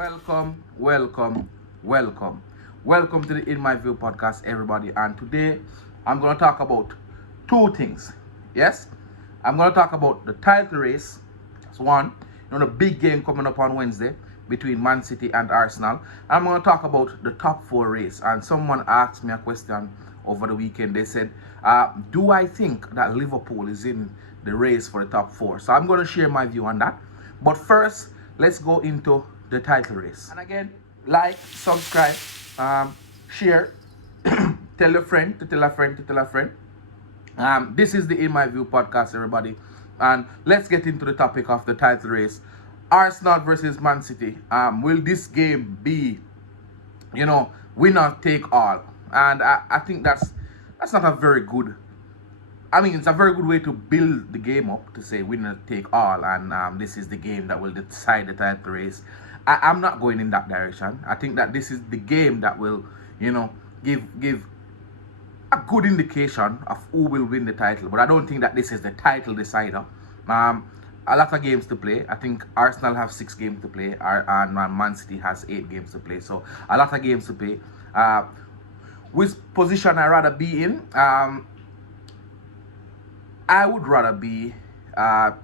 Welcome, welcome, welcome. Welcome to the In My View podcast, everybody. And today I'm going to talk about two things. Yes, I'm going to talk about the title race. That's one. The big game coming up on Wednesday between Man City and Arsenal. I'm going to talk about the top four race. And someone asked me a question over the weekend. They said, do I think that Liverpool is in the race for the top four? So I'm going to share my view on that. But first, let's go into the title race. And again, like, subscribe, share, tell a friend to tell a friend to tell a friend. This is the In My View podcast, everybody. And let's get into the topic of the title race. Arsenal versus Man City. Will this game be, winner take all? And I think that's not a very good. I mean, it's a very good way to build the game up to say winner take all, and this is the game that will decide the title race. I'm not going in that direction. I think that this is the game that will, give a good indication of who will win the title. But I don't think that this is the title decider. A lot of games to play. I think Arsenal have 6 games to play, and Man City has 8 games to play. So a lot of games to play. Which position I rather be in? I would rather be an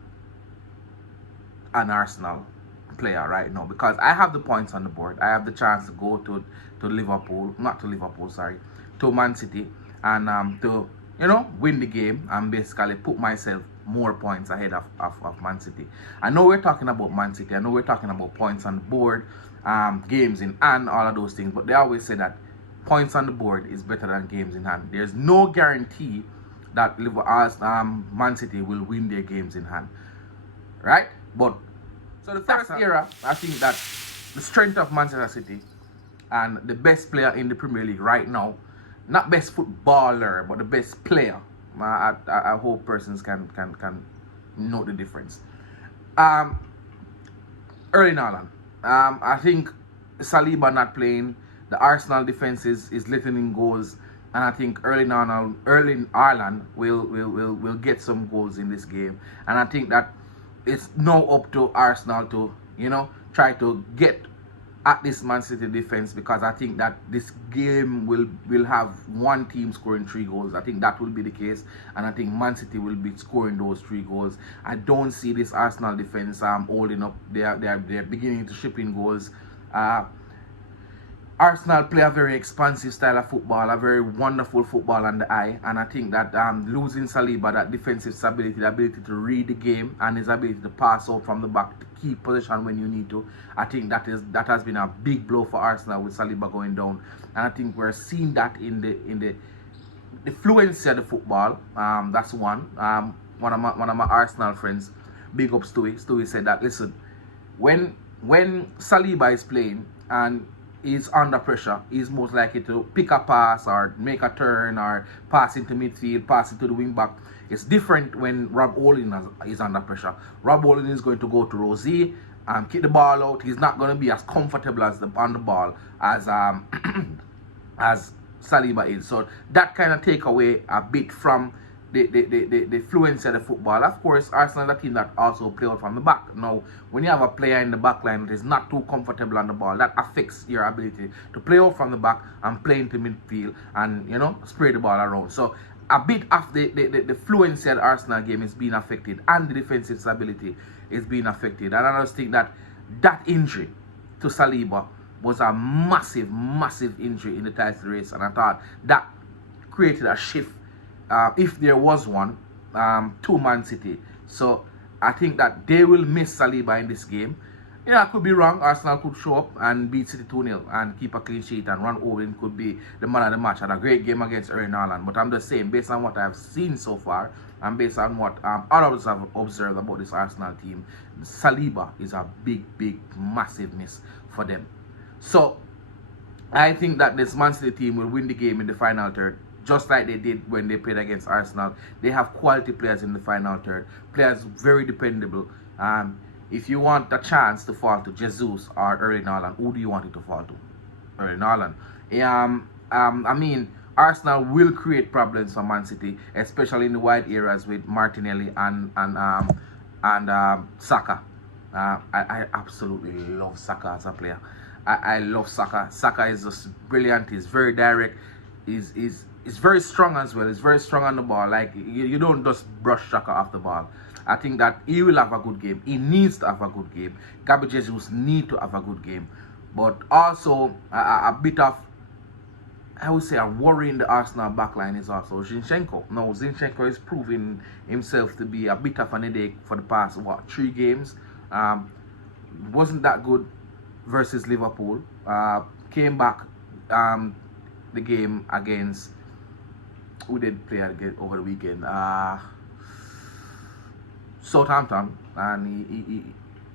Arsenal player right now because I have the points on the board. I have the chance to go to Man City and to win the game and basically put myself more points ahead of Man City. I know we're talking about Man City. I know we're talking about points on the board, games in hand, all of those things. But they always say that points on the board is better than games in hand. There's no guarantee that Man City will win their games in hand, right? But so the first era, I think that the strength of Manchester City and the best player in the Premier League right now, not best footballer, but the best player. I hope persons can note the difference. Erling Haaland. I think Saliba not playing. The Arsenal defense is letting in goals. And I think Erling Haaland will get some goals in this game. And I think that it's now up to Arsenal to, try to get at this Man City defense, because I think that this game will have one team scoring 3 goals. I think that will be the case. And I think Man City will be scoring those 3 goals. I don't see this Arsenal defense holding up. They're beginning to ship in goals. Arsenal play a very expansive style of football, a very wonderful football on the eye, and I think that losing Saliba, that defensive stability, the ability to read the game, and his ability to pass out from the back to keep position when you need to, I think that has been a big blow for Arsenal with Saliba going down, and I think we're seeing that in the fluency of the football. That's one. One of my Arsenal friends, big up Stewie said that, listen, when Saliba is playing and is under pressure, he's most likely to pick a pass or make a turn or pass into midfield, pass into the wing back. It's different when Rob Holding is under pressure. Rob Holding is going to go to Rosie and kick the ball out. He's not going to be as comfortable on the ball as as Saliba is. So that kind of take away a bit from the fluency of the football. Of course, Arsenal is a team that also play out from the back. Now, when you have a player in the back line that is not too comfortable on the ball, that affects your ability to play out from the back and play into midfield and, spray the ball around. So, a bit of the fluency of the Arsenal game is being affected, and the defensive stability is being affected. And I just think that injury to Saliba was a massive, massive injury in the title race, and I thought that created a shift, if there was one, to Man City. So I think that they will miss Saliba in this game. I could be wrong. Arsenal could show up and beat City 2-0 and keep a clean sheet, and Ron Owen could be the man of the match. Had a great game against Erling Haaland. But I'm just saying, based on what I've seen so far and based on what others have observed about this Arsenal team, Saliba is a big, big, massive miss for them. So I think that this Man City team will win the game in the final third, just like they did when they played against Arsenal. They have quality players in the final third, players very dependable. If you want a chance to fall to Jesus or Erling Haaland, who do you want it to fall to? Erling Haaland. I mean, Arsenal will create problems for Man City, especially in the wide areas with Martinelli and Saka. I absolutely love Saka as a player. I love Saka. Saka is just brilliant. He's very direct. He's very strong as well. He's very strong on the ball. Like you don't just brush Saka off the ball. I think that he will have a good game. He needs to have a good game. Gabi Jesus need to have a good game. But also a bit of, I would say, a worry in the Arsenal backline is also Zinchenko. Now, Zinchenko is proving himself to be a bit of an headache for the past, 3 games. Wasn't that good versus Liverpool. Came back the game against, who did play again over the weekend? Southampton. And he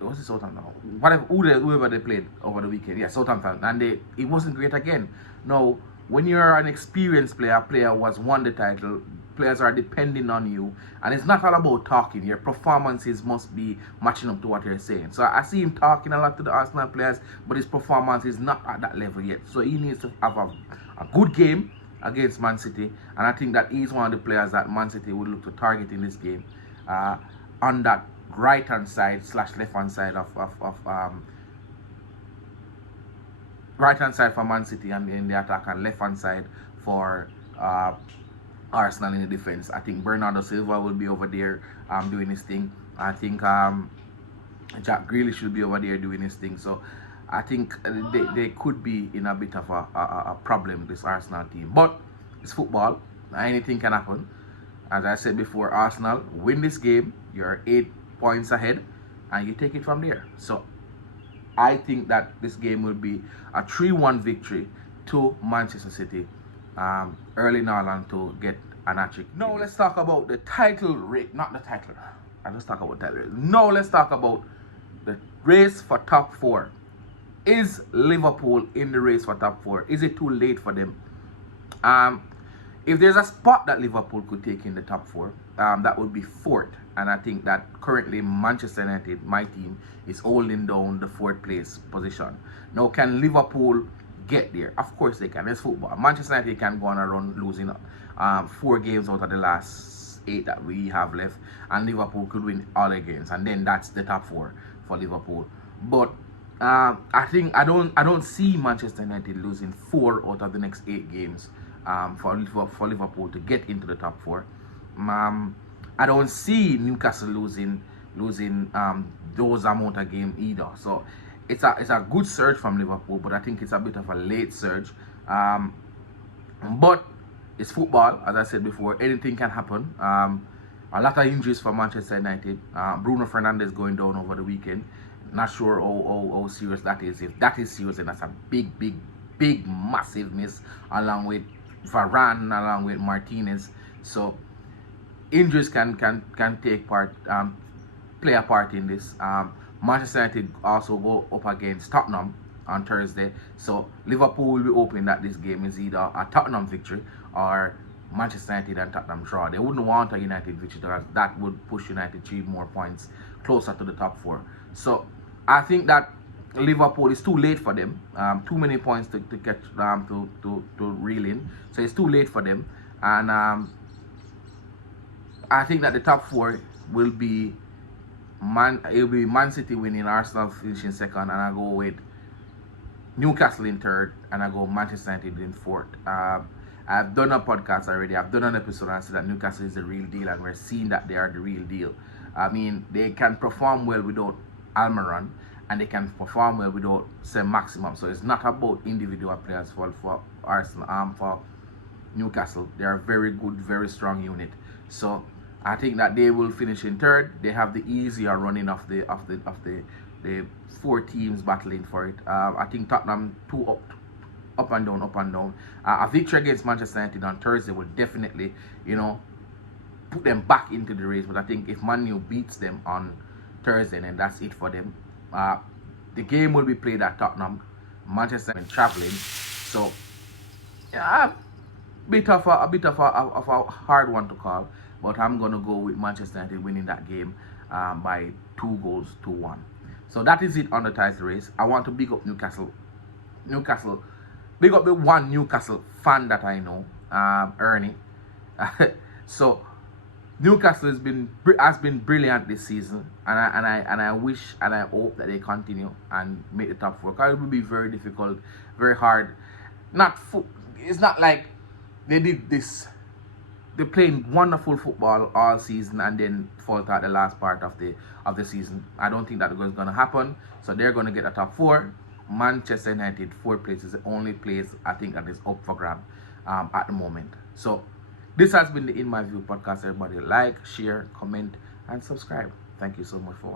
was it Southampton? Whatever, whoever they played over the weekend. Yeah, Southampton. And it wasn't great again. Now, when you're an experienced player, a player who has won the title, players are depending on you, and it's not all about talking. Your performances must be matching up to what you're saying. So I see him talking a lot to the Arsenal players, but his performance is not at that level yet. So he needs to have a good game against Man City, and I think that he's one of the players that Man City would look to target in this game, on that right hand side / left hand side of right hand side for Man City and in the attack, and left hand side for Arsenal in the defense. I think Bernardo Silva will be over there doing his thing. I think Jack Grealish should be over there doing his thing. So I think they could be in a bit of a problem, this Arsenal team. But it's football. Anything can happen. As I said before, Arsenal win this game. You're 8 points ahead, and you take it from there. So I think that this game will be a 3-1 victory to Manchester City early now on to get an hat-trick. Now let's talk about the title race. Not the title. I just talk about title race. Now let's talk about the race for top 4. Is Liverpool in the race for top 4? Is it too late for them? If there's a spot that Liverpool could take in the top 4, that would be 4th. And I think that currently Manchester United, my team, is holding down the 4th place position. Now, can Liverpool get there? Of course they can. It's football. Manchester United can go on a run losing 4 games out of the last 8 that we have left, and Liverpool could win all their games, and then that's the top 4 for Liverpool. But I think I don't see Manchester United losing 4 out of the next 8 games for Liverpool to get into the top 4. I don't see Newcastle losing those amount of game either. So it's a good surge from Liverpool, but I think it's a bit of a late surge. But it's football, as I said before. Anything can happen. A lot of injuries for Manchester United. Bruno Fernandes going down over the weekend. Not sure how serious that is. If that is serious, then that's a big, massive miss, along with Varane, along with Martinez. So injuries can take part, play a part in this. Manchester United also go up against Tottenham on Thursday. So Liverpool will be hoping that this game is either a Tottenham victory or Manchester United and Tottenham draw. They wouldn't want a United victory, because that would push United 3 more points closer to the top 4. So I think that Liverpool is too late for them. Too many points to catch to reel in. So it's too late for them. And I think that the top 4 will be Man City winning, Arsenal finishing 2nd, and I go with Newcastle in 3rd, and I go Manchester United in 4th. I've done a podcast already. I've done an episode and I said that Newcastle is the real deal, and we're seeing that they are the real deal. I mean, they can perform well without Almiron, and they can perform well without Saint-Maximin. So it's not about individual players for Arsenal, for Newcastle. They are a very good, very strong unit. So I think that they will finish in 3rd. They have the easier running of the 4 teams battling for it. I think Tottenham 2 up and down. A victory against Manchester United on Thursday will definitely, put them back into the race. But I think if Man U beats them on Thursday, then that's it for them. The game will be played at Tottenham. Manchester United traveling, so yeah, a bit of a hard one to call. But I'm gonna go with Manchester United winning that game by 2 goals to 1. So that is it on the title race. I want to big up Newcastle. Big up the one Newcastle fan that I know, Ernie. So Newcastle has been brilliant this season, and I wish and I hope that they continue and make the top four. Because it will be very difficult, very hard. It's not like they did this. They're playing wonderful football all season and then falter at the last part of the season. I don't think that is going to happen. So they're going to get a top four. Manchester United, 4th place, is the only place I think that is up for grab at the moment. So this has been the In My View podcast. Everybody like, share, comment, and subscribe. Thank you so much for watching.